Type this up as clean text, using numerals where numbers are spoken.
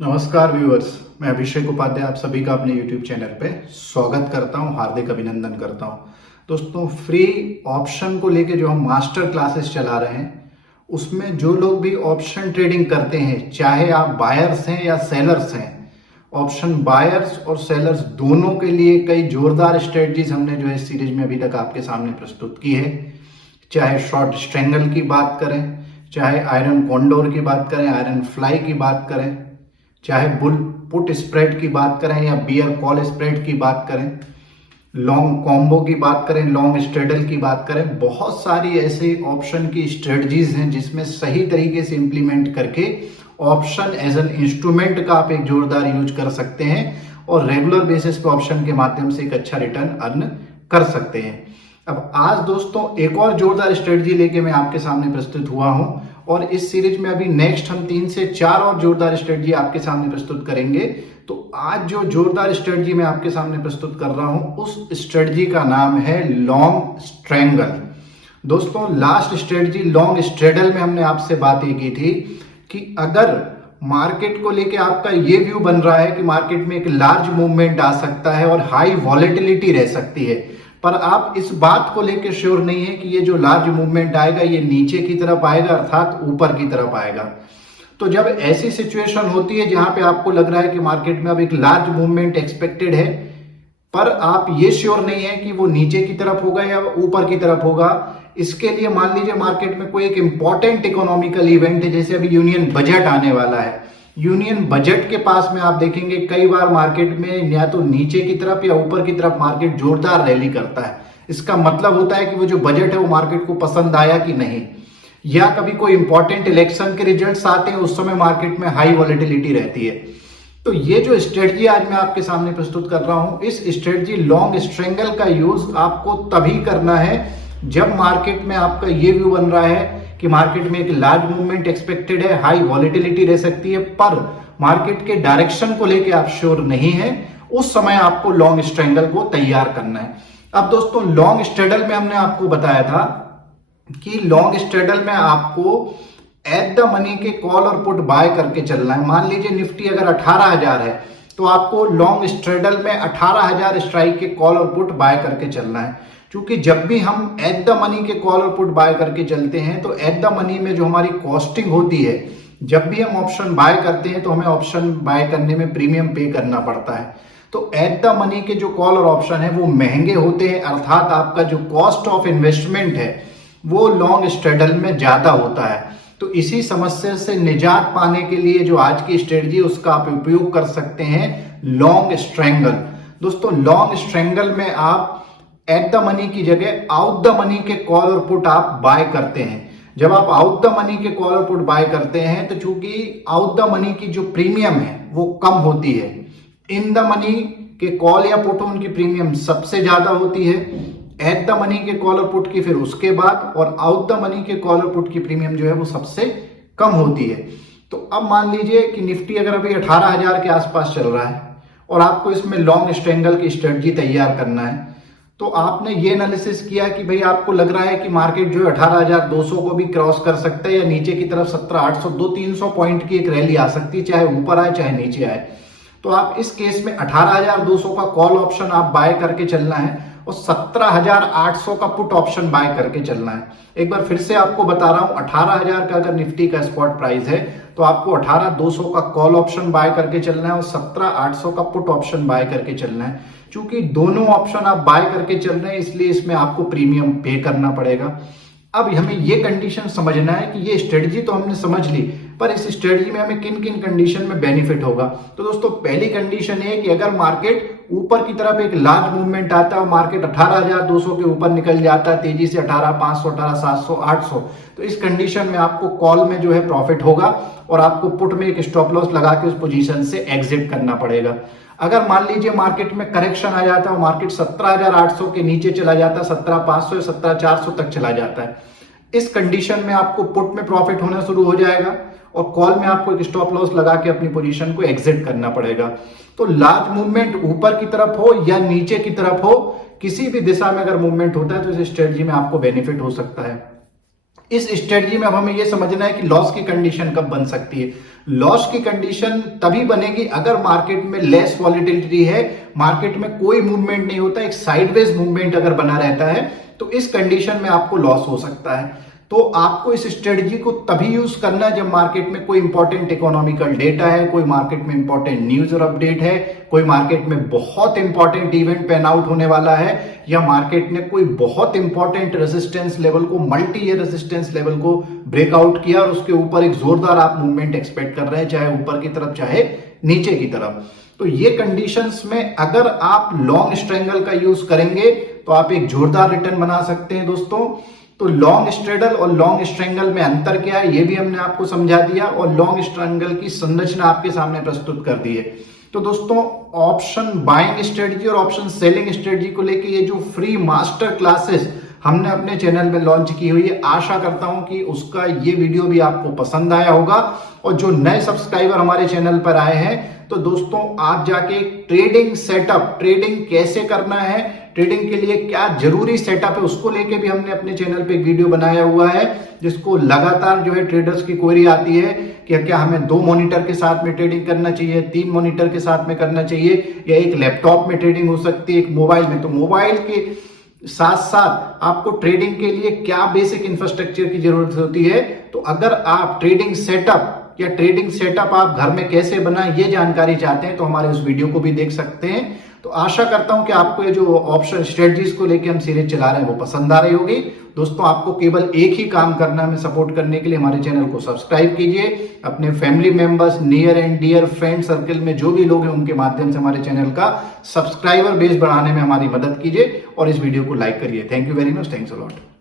नमस्कार व्यूअर्स, मैं अभिषेक उपाध्याय आप सभी का अपने YouTube चैनल पे स्वागत करता हूं, हार्दिक अभिनंदन करता हूं। दोस्तों, फ्री ऑप्शन को लेके जो हम मास्टर क्लासेस चला रहे हैं उसमें जो लोग भी ऑप्शन ट्रेडिंग करते हैं, चाहे आप बायर्स हैं या सेलर्स हैं, ऑप्शन बायर्स और सेलर्स दोनों के लिए कई जोरदार स्ट्रेटजीज हमने जो है इस सीरीज में अभी तक आपके सामने प्रस्तुत की है। चाहे शॉर्ट स्ट्रेंगल की बात करें, चाहे आयरन कॉन्डोर की बात करें, आयरन फ्लाई की बात करें, चाहे बुल पुट स्प्रेड की बात करें या बियर कॉल स्प्रेड की बात करें, लॉन्ग कॉम्बो की बात करें, लॉन्ग स्ट्रेडल की बात करें, बहुत सारी ऐसे ऑप्शन की स्ट्रेटजीज हैं जिसमें सही तरीके से इंप्लीमेंट करके ऑप्शन एज एन इंस्ट्रूमेंट का आप एक जोरदार यूज कर सकते हैं और रेगुलर बेसिस पे ऑप्शन के माध्यम से एक अच्छा रिटर्न अर्न कर सकते हैं। अब आज दोस्तों एक और जोरदार स्ट्रेटजी लेके मैं आपके सामने प्रस्तुत हुआ हूं और इस सीरीज में अभी नेक्स्ट हम 3 से 4 और जोरदार स्ट्रेटजी आपके सामने प्रस्तुत करेंगे। तो आज जो जोरदार स्ट्रेटजी मैं आपके सामने प्रस्तुत कर रहा हूं उस स्ट्रेटजी का नाम है लॉन्ग स्ट्रेंगल। दोस्तों, लास्ट स्ट्रेटजी लॉन्ग स्ट्रेडल में हमने आपसे बात ये की थी कि अगर मार्केट को लेके आपका ये व्यू बन रहा है कि मार्केट में एक लार्ज मूवमेंट आ सकता है और हाई वॉलेटिलिटी रह सकती है, पर आप इस बात को लेकर श्योर नहीं है कि ये जो लार्ज मूवमेंट आएगा ये नीचे की तरफ आएगा अर्थात ऊपर की तरफ आएगा। तो जब ऐसी सिचुएशन होती है जहां पे आपको लग रहा है कि मार्केट में अब एक लार्ज मूवमेंट एक्सपेक्टेड है, पर आप ये श्योर नहीं है कि वो नीचे की तरफ होगा या ऊपर की तरफ होगा, इसके लिए मान लीजिए मार्केट में कोई एक इंपॉर्टेंट इकोनॉमिकल इवेंट है, जैसे अभी यूनियन बजट आने वाला है। यूनियन बजट के पास में आप देखेंगे कई बार मार्केट में या तो नीचे की तरफ या ऊपर की तरफ मार्केट जोरदार रैली करता है। इसका मतलब होता है कि वो जो बजट है वो मार्केट को पसंद आया कि नहीं, या कभी कोई इंपॉर्टेंट इलेक्शन के रिजल्ट्स आते हैं उस समय मार्केट में हाई वॉलेटिलिटी रहती है। तो ये जो स्ट्रेटजी आज मैं आपके सामने प्रस्तुत कर रहा हूं, इस स्ट्रेटजी लॉन्ग स्ट्रेंगल का यूज आपको तभी करना है जब मार्केट में आपका ये व्यू बन रहा है कि मार्केट में एक लार्ज मूवमेंट एक्सपेक्टेड है, हाई वॉलेटिलिटी रह सकती है, पर मार्केट के डायरेक्शन को लेके आप श्योर नहीं है, उस समय आपको लॉन्ग स्ट्रेंगल को तैयार करना है। अब दोस्तों, लॉन्ग स्ट्रेडल में हमने आपको बताया था कि लॉन्ग स्ट्रेडल में आपको एट द मनी के कॉल और पुट बाय करके चलना है। मान लीजिए निफ्टी अगर 18,000 है तो आपको लॉन्ग स्ट्रेडल में 18,000 स्ट्राइक के कॉल और पुट बाय करके चलना है। क्योंकि जब भी हम एट द मनी के कॉल और पुट बाय करके चलते हैं तो एट द मनी में जो हमारी कॉस्टिंग होती है, जब भी हम ऑप्शन बाय करते हैं तो हमें ऑप्शन बाय करने में प्रीमियम पे करना पड़ता है। तो एट द मनी के जो कॉल और ऑप्शन है वो महंगे होते हैं, अर्थात आपका जो कॉस्ट ऑफ इन्वेस्टमेंट है वो लॉन्ग स्ट्रेडल में ज्यादा होता है। तो इसी समस्या से निजात पाने के लिए जो आज की स्ट्रेटजी उसका आप उपयोग कर सकते हैं लॉन्ग स्ट्रेंगल। दोस्तों, लॉन्ग स्ट्रेंगल में आप एट द मनी की जगह आउट द मनी के कॉल और पुट आप बाय करते हैं। जब आप आउट द मनी के कॉल और पुट बाय करते हैं तो चूंकि आउट द मनी की जो प्रीमियम है वो कम होती है, इन द मनी के कॉल या पुट उनकी प्रीमियम सबसे ज्यादा होती है, एट द मनी के कॉल और पुट की फिर उसके बाद, और आउट द मनी के कॉल और पुट की प्रीमियम जो है वो सबसे कम होती है। तो अब मान लीजिए कि निफ्टी अगर अभी 18,000 के आसपास चल रहा है और आपको इसमें लॉन्ग स्ट्रेंगल की स्ट्रेटजी तैयार करना है, तो आपने ये एनालिसिस किया कि भाई आपको लग रहा है कि मार्केट जो है 18,200 को भी क्रॉस कर सकता है या नीचे की तरफ 17,800 200-300 पॉइंट की एक रैली आ सकती है, चाहे ऊपर आए चाहे नीचे आए। तो आप इस केस में 18,200 का कॉल ऑप्शन आप बाय करके चलना है और 17,800 का पुट ऑप्शन बाय करके चलना है। एक बार फिर से आपको बता रहा हूं, 18,000 का अगर निफ्टी का स्पॉट प्राइस है तो आपको 18,200 का कॉल ऑप्शन बाय करके चलना है और 17,800 का पुट ऑप्शन बाय करके चलना है। चूंकि दोनों ऑप्शन आप बाय करके चल रहे हैं इसलिए इसमें आपको प्रीमियम पे करना पड़ेगा। अब हमें ये कंडीशन समझना है कि ये स्ट्रेटजी तो हमने समझ ली, पर इस स्ट्रेटजी में हमें किन किन कंडीशन में बेनिफिट होगा। तो दोस्तों, पहली कंडीशन है कि अगर मार्केट ऊपर की तरफ एक लार्ज मूवमेंट आता है और मार्केट 18,200 के ऊपर निकल जाता है तेजी से 18,500, 18,700, 800, तो इस कंडीशन में आपको कॉल में जो है प्रॉफिट होगा और आपको पुट में एक स्टॉप लॉस लगा के उस पोजीशन से एग्जिट करना पड़ेगा। अगर मान लीजिए मार्केट में करेक्शन आ जाता है, मार्केट 17,800 के नीचे चला जाता है, 17,500 या 17,400 तक चला जाता है, इस कंडीशन में आपको पुट में प्रॉफिट होना शुरू हो जाएगा और कॉल में आपको एक स्टॉप लॉस लगा के अपनी पोजीशन को एग्जिट करना पड़ेगा। तो लार्ज मूवमेंट ऊपर की तरफ हो या नीचे की तरफ हो, किसी भी दिशा में अगर मूवमेंट होता है तो इस स्ट्रेटजी में आपको बेनिफिट हो सकता है। इस स्ट्रेटजी में अब हमें यह समझना है कि लॉस की कंडीशन कब बन सकती है। लॉस की कंडीशन तभी बनेगी अगर मार्केट में लेस वॉलिटिलिटी है, मार्केट में कोई मूवमेंट नहीं होता, एक साइडवेज मूवमेंट अगर बना रहता है, तो इस कंडीशन में आपको लॉस हो सकता है। तो आपको इस स्ट्रेटजी को तभी यूज करना है जब मार्केट में कोई इंपॉर्टेंट इकोनॉमिकल डेटा है, कोई मार्केट में इंपॉर्टेंट न्यूज और अपडेट है, कोई मार्केट में बहुत इंपॉर्टेंट इवेंट पैन आउट होने वाला है, या मार्केट ने कोई बहुत इंपॉर्टेंट रेजिस्टेंस लेवल को, मल्टी ईयर रेजिस्टेंस लेवल को ब्रेकआउट किया और उसके ऊपर एक जोरदार आप मूवमेंट एक्सपेक्ट कर रहे हैं, चाहे ऊपर की तरफ चाहे नीचे की तरफ। तो ये कंडीशंस में अगर आप लॉन्ग स्ट्रेंगल का यूज करेंगे तो आप एक जोरदार रिटर्न बना सकते हैं दोस्तों। तो लॉन्ग स्ट्रेडल और लॉन्ग स्ट्रेंगल में अंतर क्या है, ये भी हमने आपको समझा दिया और लॉन्ग स्ट्रेंगल की संरचना आपके सामने प्रस्तुत कर दी है। तो दोस्तों, ऑप्शन बाइंग स्ट्रेटजी और ऑप्शन सेलिंग स्ट्रेटजी को लेके ये जो फ्री मास्टर क्लासेस हमने अपने चैनल में लॉन्च की हुई है, आशा करता हूं कि उसका ये वीडियो भी आपको पसंद आया होगा। और जो नए सब्सक्राइबर हमारे चैनल पर आए हैं, तो दोस्तों आप जाके ट्रेडिंग सेटअप, ट्रेडिंग कैसे करना है, ट्रेडिंग के लिए क्या जरूरी सेटअप है, उसको लेके भी हमने अपने चैनल पे एक वीडियो बनाया हुआ है, जिसको लगातार जो है ट्रेडर्स की क्वेरी आती है कि क्या हमें 2 मॉनिटर के साथ में ट्रेडिंग करना चाहिए, 3 मॉनिटर के साथ में करना चाहिए, या एक लैपटॉप में ट्रेडिंग हो सकती है, एक मोबाइल में। तो मोबाइल के साथ साथ आपको ट्रेडिंग के लिए क्या बेसिक इंफ्रास्ट्रक्चर की जरूरत होती है। तो अगर आप ट्रेडिंग सेटअप या ट्रेडिंग सेटअप आप घर में कैसे बनाएं, ये जानकारी चाहते हैं, तो हमारे उस वीडियो को भी देख सकते हैं। तो आशा करता हूं कि आपको ये जो ऑप्शन स्ट्रेटजीज को लेके हम सीरीज चला रहे हैं वो पसंद आ रही होगी। दोस्तों, आपको केवल एक ही काम करना है हमें सपोर्ट करने के लिए, हमारे चैनल को सब्सक्राइब कीजिए, अपने family members, near and dear friend circle में जो भी लोग हैं उनके माध्यम से हमारे चैनल का सब्सक्राइबर बेस बढ़ाने में हमारी मदद कीजिए और इस वीडियो को लाइक करिए। Thank you very much, thanks a lot.